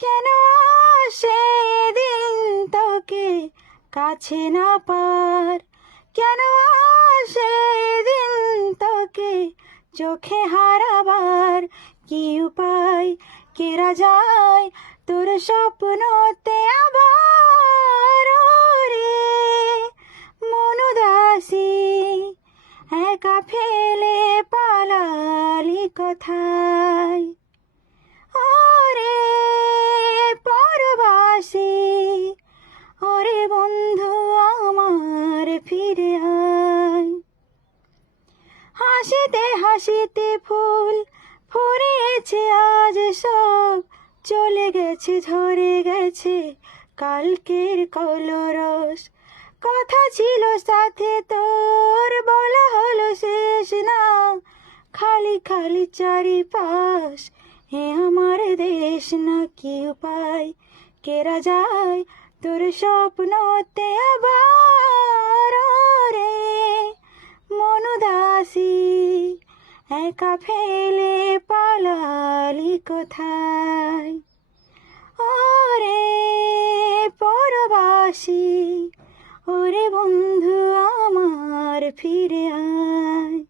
কেন সেদিন তোকে কাছে না পার, কেন সেদিন তোকে চোখে হারাবার। কি উপায় কেরা যায় তোর স্বপ্নতে আবার, রে মন উদাসী একা ফেলে পালালি কোথায়। ওরে পরবাসী, ওরে বন্ধু আমার ফিরে আয়। হাসিতে হাসিতে ফুল ফুরিয়েছে আজ সব, চলে গেছে ঝরে গেছে কালকের কলরস। কথা ছিল সাথে তোর, বলা হলো শেষ না, খালি খালি চারিপাশ এ আমার দেশ না। কি উপায় কেরা যায় তোর স্বপ্নতে আবার, রে মন উদাসী একা ফেলে পালালি কোথায়। ওরে পরবাসী, ওরে বন্ধু আমার ফিরে আয়।